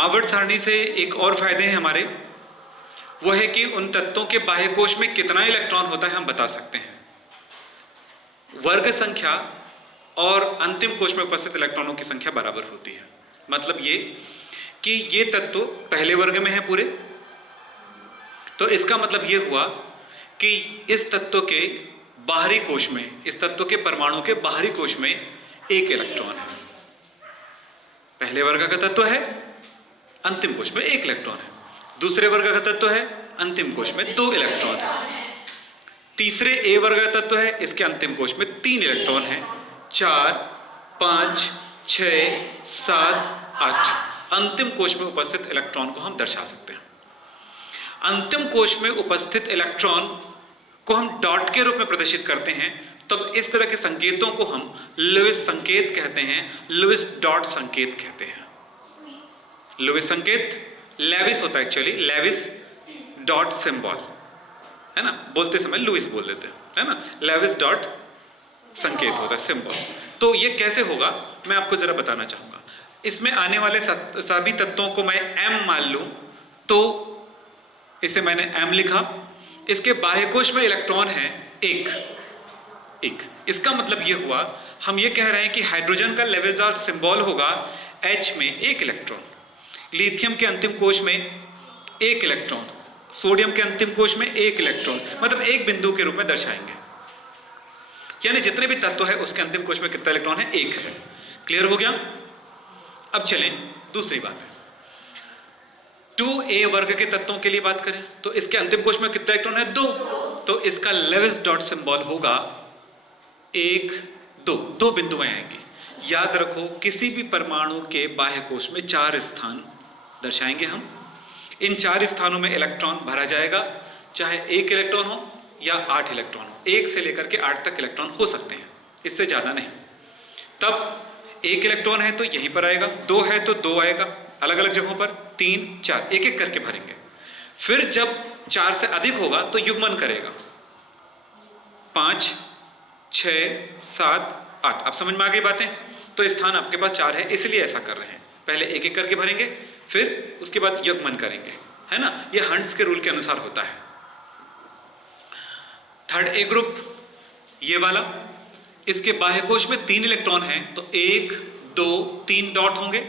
आवर्त सारणी से एक और फायदे हैं हमारे, वो है कि उन तत्वों के बाह्य कोश में कितना इलेक्ट्रॉन होता है हम बता सकते हैं। वर्ग संख्या और अंतिम कोश में उपस्थित इलेक्ट्रॉनों की संख्या बराबर होती है। मतलब ये कि ये तत्व पहले वर्ग में है पूरे, तो इसका मतलब ये हुआ कि इस तत्व के बाहरी कोश में, इस तत्व के परमाणु के बाहरी कोश में एक इलेक्ट्रॉन है। पहले वर्ग का तत्व है, अंतिम कोश में एक इलेक्ट्रॉन है। दूसरे वर्ग का तत्व है, अंतिम कोश में 2 इलेक्ट्रॉन है। तीसरे ए वर्ग का तत्व है, इसके अंतिम कोश में 3 इलेक्ट्रॉन है। 4, 5, 6, 7, 8 अंतिम कोश में उपस्थित इलेक्ट्रॉन को हम दर्शा सकते हैं। अंतिम कोश में उपस्थित इलेक्ट्रॉन को हम डॉट के रूप में प्रदर्शित करते हैं। तब इस तरह के संकेतों को हम लुईस संकेत कहते हैं, लुईस डॉट संकेत कहते हैं। लुईस संकेत लेविस होता है एक्चुअली, लेविस डॉट सिंबल है ना, बोलते समय लुईस बोल देते हैं, है ना। लेविस डॉट संकेत होता है, सिंबल। तो ये कैसे होगा मैं आपको जरा बताना चाहूंगा। इसमें आने वाले सभी तत्वों को मैं m मान लूं तो इसे मैंने m लिखा। इसके बाह्य कोश में इलेक्ट्रॉन है एक। इसका मतलब ये हुआ, हम ये कह रहे हैं कि हाइड्रोजन का लेविस डॉट सिंबल होगा H में 1 इलेक्ट्रॉन, लिथियम के अंतिम कोश में 1 इलेक्ट्रॉन, सोडियम के अंतिम कोश में 1 इलेक्ट्रॉन, मतलब एक बिंदु के रूप में दर्शाएंगे। यानी जितने भी तत्व है उसके अंतिम कोश में कितना इलेक्ट्रॉन है, 1 है। क्लियर हो गया। अब चलें दूसरी बात है, 2a वर्ग के तत्वों के लिए बात करें तो इसके अंतिम कोश में कितना इलेक्ट्रॉन है, 2। तो इसका लेविस डॉट सिंबल होगा 1, 2 बिंदुएं आएंगी। याद रखो, किसी भी परमाणु के बाह्य कोश में 4 स्थान दर्शाएंगे हम। इन 4 स्थानों में इलेक्ट्रॉन भरा जाएगा, चाहे 1 इलेक्ट्रॉन हो या 8 इलेक्ट्रॉन हो। 1 से लेकर के 8 तक इलेक्ट्रॉन हो सकते हैं, इससे ज्यादा नहीं। तब 1 इलेक्ट्रॉन है तो यहीं पर आएगा, 2 है तो 2 आएगा अलग अलग जगहों पर, 3, 4 एक एक करके भरेंगे। फिर जब 4 से अधिक होगा तो युग्मन करेगा, 5, 6, 7, 8। अब समझ में आ गई बातें। तो स्थान आपके पास 4 है, इसलिए ऐसा कर रहे हैं। पहले एक एक करके भरेंगे, फिर उसके बाद युग्मन करेंगे, है ना। यह हंट्स के रूल के अनुसार होता है। थर्ड ए ग्रुप ये वाला, इसके बाह्य कोश में 3 इलेक्ट्रॉन हैं, तो 1, 2, 3 डॉट होंगे।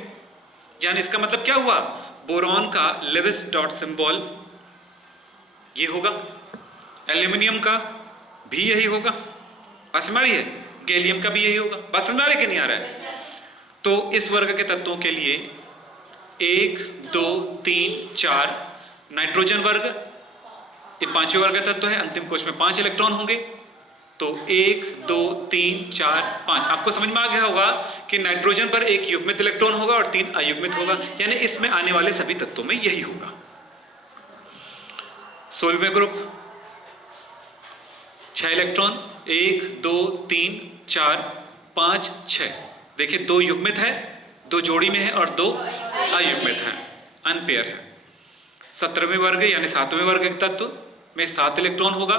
यानी इसका मतलब क्या हुआ, बोरॉन का लेविस डॉट सिंबल ये होगा, एल्यूमिनियम का भी यही होगा, बात समझ रही है, गैलियम का भी यही होगा। बात समझ आ रही है कि नहीं आ रहा है। तो इस वर्ग के तत्वों के लिए 1, 2, 3, 4 नाइट्रोजन वर्ग, ये 5वें वर्ग का तत्व है, अंतिम कोश में 5 इलेक्ट्रॉन होंगे। तो 1, 2, 3, 4, 5 आपको समझ में आ गया होगा कि नाइट्रोजन पर 1 युग्मित इलेक्ट्रॉन होगा और 3 अयुग्मित होगा। यानी इसमें आने वाले सभी तत्वों में यही होगा। 16वें ग्रुप 6 इलेक्ट्रॉन, 1, 2, 3, 4, 5, 6। देखिए 2 युग्मित है, 2 जोड़ी में है और 2 अयुग्मित है, अनपेयर है। 17वें वर्ग यानी 7वें वर्ग के तत्व में 7 इलेक्ट्रॉन होगा,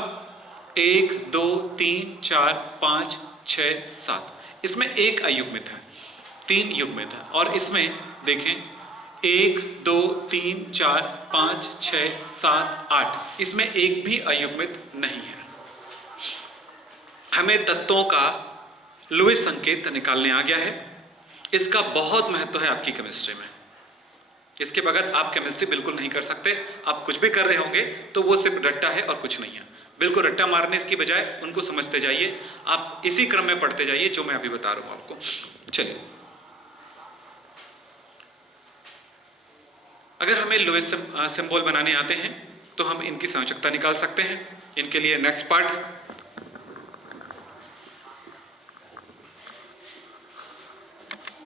1, 2, 3, 4, 5, 6, 7। इसमें 1 अयुग्मित है, 3 युग्मित है। और इसमें देखें 1, 2, 3, 4, 5, 6, 7, 8, इसमें एक भी अयुग्मित नहीं है। हमें तत्वों का लुईस संकेत निकालने आ गया है। इसका बहुत महत्व है आपकी केमिस्ट्री में। इसके बगैर आप केमिस्ट्री बिल्कुल नहीं कर सकते। आप कुछ भी कर रहे होंगे तो वो सिर्फ रट्टा है और कुछ नहीं है। बिल्कुल रट्टा मारने की बजाय उनको समझते जाइए। आप इसी क्रम में पढ़ते जाइए जो मैं अभी बता रहा हूं आपको। चलिए, अगर हमें लुईस सिंबल बनाने आते हैं तो हम इनकी संयोजकता निकाल सकते हैं। इनके लिए नेक्स्ट पार्ट